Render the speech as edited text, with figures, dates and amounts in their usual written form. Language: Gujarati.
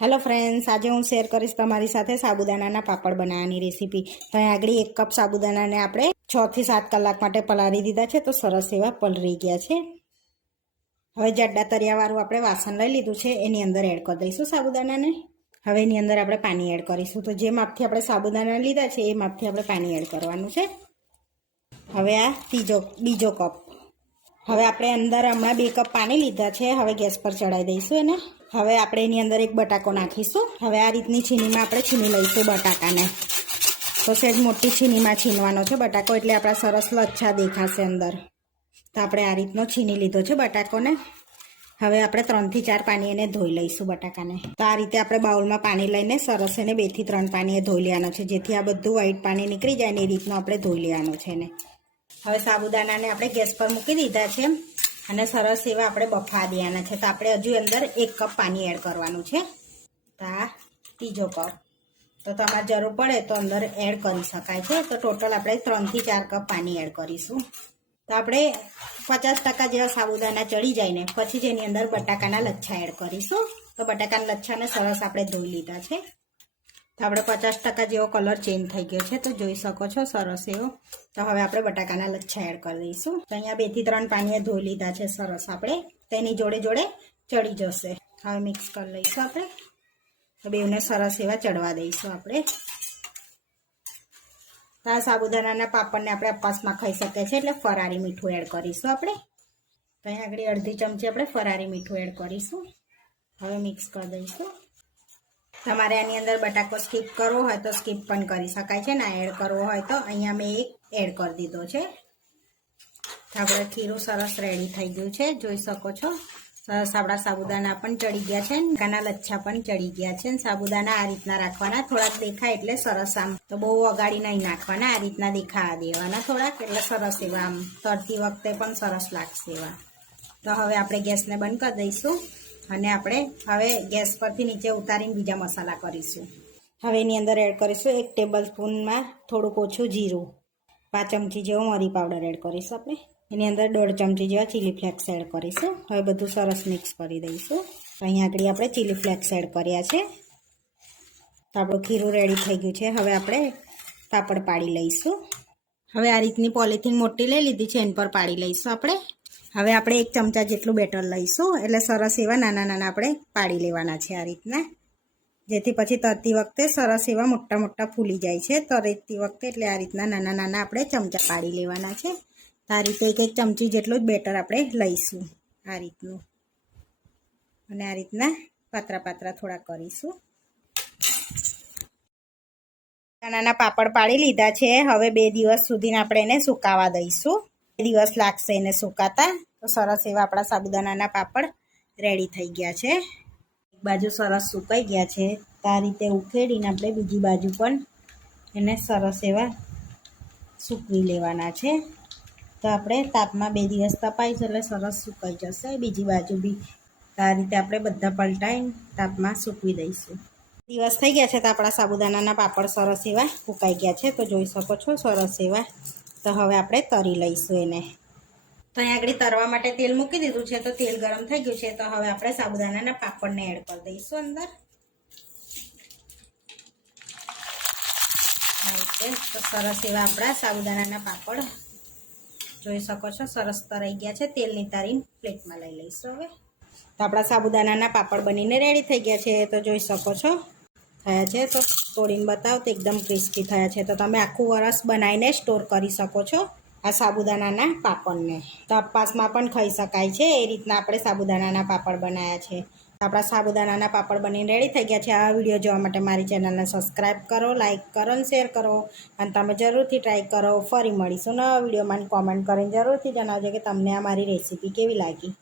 હેલો ફ્રેન્ડ્સ, આજે હું શેર કરીશ તમારી સાથે સાબુદાણાના પાપડ બનાવવાની રેસીપી। તો અહીં આગળ 1 કપ સાબુદાણાને આપણે 6 થી 7 કલાક માટે પલાળી દીધા છે, તો સરસ એવા પલળી ગયા છે। હવે જાડા તરિયાવાળું આપણે વાસણ લઈ લીધું છે, એની અંદર એડ કરી દઈશું સાબુદાણાને। હવે એની અંદર આપણે પાણી એડ કરીશું। તો જે માપથી આપણે સાબુદાણા લીધા છે એ માપથી આપણે પાણી એડ કરવાનું છે। હવે આ બીજો કપ। હવે આપણે અંદર હમણાં 2 કપ પાણી લીધા છે। હવે ગેસ પર ચડાવી દઈશું એને। હવે આપણે એની અંદર એક બટાકો નાખીશું। હવે આ રીતની છીનીમાં આપણે છીની લઈશું બટાકાને। તો સહેજ મોટી છીનીમાં છીનવાનો છે બટાકો, એટલે આપણા સરસ લચ્છા દેખાશે અંદર। તો આપણે આ રીતનો છીની લીધો છે બટાકોને। હવે આપણે 3 થી 4 પાણી એને ધોઈ લઈશું બટાકાને। તો આ રીતે આપણે બાઉલમાં પાણી લઈને સરસ એને 2 થી 3 પાણીએ ધોઈ લેવાનો છે, જેથી આ બધું વ્હાઈટ પાણી નીકળી જાય ને એ રીતનું આપણે ધોઈ લેવાનું છે એને। હવે સાબુદાણાને આપણે ગેસ પર મૂકી દીધા છે અને સરસ એવા આપણે બફા દેવાના છે। તો આપણે હજુ અંદર 1 કપ પાણી એડ કરવાનું છે। તો આ ત્રીજો કપ। તો તમારે જરૂર પડે તો અંદર એડ કરી શકાય છે। તો ટોટલ આપણે 3 થી 4 કપ પાણી એડ કરીશું। તો આપણે 50% જેવા સાબુદાણા ચડી જાય ને પછી જ એની અંદર બટાકાના લચ્છા એડ કરીશું। તો બટાકાના લચ્છાને સરસ આપણે ધોઈ લીધા છે। તો આપણે 50% જેવો કલર ચેન્જ થઈ ગયો છે, તો જોઈ શકો છો સરસ એવો। તો હવે આપણે બટાકાના લચ્છા એડ કરી દઈશું। તો અહીંયા 2 થી 3 પાણીએ ધોઈ લીધા છે સરસ આપણે, તેની જોડે જોડે ચડી જશે। હવે મિક્સ કરી લઈશું આપણે। તો બેવને સરસ એવા ચડવા દઈશું આપણે। તો આ સાબુદાણાના પાપડને આપણે ઉપવાસમાં ખાઈ શકીએ છીએ, એટલે ફરારી મીઠું એડ કરીશું આપણે। તો અહીંયા આગળ અડધી ચમચી આપણે ફરારી મીઠું એડ કરીશું। હવે મિક્સ કરી દઈશું। તમારે આની અંદર બટાકો સ્કીપ કરવો હોય તો સ્કીપ પણ કરી શકાય છે, ના એડ કરવો હોય તો અહીંયા મેં એક એડ કરી દીધો છે। તો આપણે ખીરું સરસ રેડી થઈ ગયું છે, જોઈ શકો છો। સરસ આપણા સાબુદાણા પણ ચડી ગયા છે, કાના લચ્છા પણ ચડી ગયા છે। સાબુદાણા આ રીતના રાખવાના, થોડાક દેખાય એટલે સરસ, આમ તો બહુ અગાડી નહીં નાખવાના, આ રીતના દેખાવા દેવાના થોડાક, એટલે સરસ એવા આમ તરતી વખતે પણ સરસ લાગશે એવા। તો હવે આપણે ગેસને બંધ કરી દઈશું અને આપણે હવે ગેસ પરથી નીચે ઉતારીને બીજા મસાલા કરીશું। હવે એની અંદર એડ કરીશું 1 ટેબલ સ્પૂનમાં થોડુંક ઓછું જીરું, 5 ચમચી જેવો મરી પાવડર એડ કરીશું આપણે। એની અંદર 1.5 ચમચી જેવા ચીલી ફ્લેક્સ એડ કરીશું। હવે બધું સરસ મિક્સ કરી દઈશું। તો અહીંયા આગળ આપણે ચીલી ફ્લેક્સ એડ કર્યા છે। તો આપણું ખીરું રેડી થઈ ગયું છે। હવે આપણે પાપડ પાડી લઈશું। હવે આ રીતની પોલિથીન મોટી લઈ લીધી છે, એન પર પાડી લઈશું આપણે। હવે આપણે 1 ચમચા જેટલું બેટર લઈશું, એટલે સરસ એવા નાના નાના આપણે પાડી લેવાના છે આ રીતના, જેથી પછી તરતી વખતે સરસ એવા મોટા મોટા ફૂલી જાય છે તરતી વખતે, એટલે આ રીતના નાના નાના આપણે ચમચા પાડી લેવાના છે। આ રીતે 1 ચમચી જેટલું જ બેટર આપણે લઈશું આ રીતનું, અને આ રીતના પાતળા પાતળા થોડા કરીશું। નાના પાપડ પાડી લીધા છે। હવે 2 દિવસ સુધી આપણે એને સુકાવા દઈશું। 2 દિવસ લાગશે એને સુકાતા। તો સરસ એવા આપણા સાબુદાણાના પાપડ રેડી થઈ ગયા છે। એક બાજુ સરસ સુકાઈ ગયા છે, તો આ રીતે ઉખેડીને આપણે બીજી બાજુ પણ એને સરસ એવા સૂકવી લેવાના છે। તો આપણે તાપમાં 2 દિવસ તપાઈશું એટલે સરસ સુકાઈ જશે બીજી બાજુ બી। તો આ રીતે આપણે બધા પલટાઈને તાપમાં સૂકવી દઈશું। દિવસ થઈ ગયા છે તો આપણા સાબુદાણાના પાપડ સરસ એવા સુકાઈ ગયા છે, તો જોઈ શકો છો સરસ એવા। તો હવે આપણે તરી લઈશું એને। તો અહીંયા આગળ તરવા માટે તેલ મૂકી દીધું છે, તો તેલ ગરમ થઈ ગયું છે। તો હવે આપણે સાબુદાણાના પાપડને એડ કરી દઈશું અંદર આ રીતે। તો સરસ એવા આપણા સાબુદાણાના પાપડ જોઈ શકો છો સરસ તરાઈ ગયા છે। તેલની તારીને પ્લેટમાં લઈ લઈશું હવે। તો આપણા સાબુદાણાના પાપડ બનીને રેડી થઈ ગયા છે, તો જોઈ શકો છો થયા છે। તો તોડીને બતાવો તો એકદમ ક્રિસ્પી થયા છે। તો તમે આખું વરસ બનાવીને સ્ટોર કરી શકો છો આ સાબુદાણાના પાપડને। તો ઉપવાસમાં પણ ખાઈ શકાય છે, એ રીતના આપણે સાબુદાણાના પાપડ બનાવ્યા છે। તો આપણા સાબુદાણાના પાપડ બનીને રેડી થઈ ગયા છે। આ વિડીયો જોવા માટે મારી ચેનલને સબસ્ક્રાઈબ કરો, લાઇક કરો અને શેર કરો, અને તમે જરૂરથી ટ્રાય કરો। ફરી મળીશું નવા વિડીયોમાં, કોમેન્ટ કરીને જરૂરથી જણાવજો કે તમને આ મારી રેસીપી કેવી લાગી।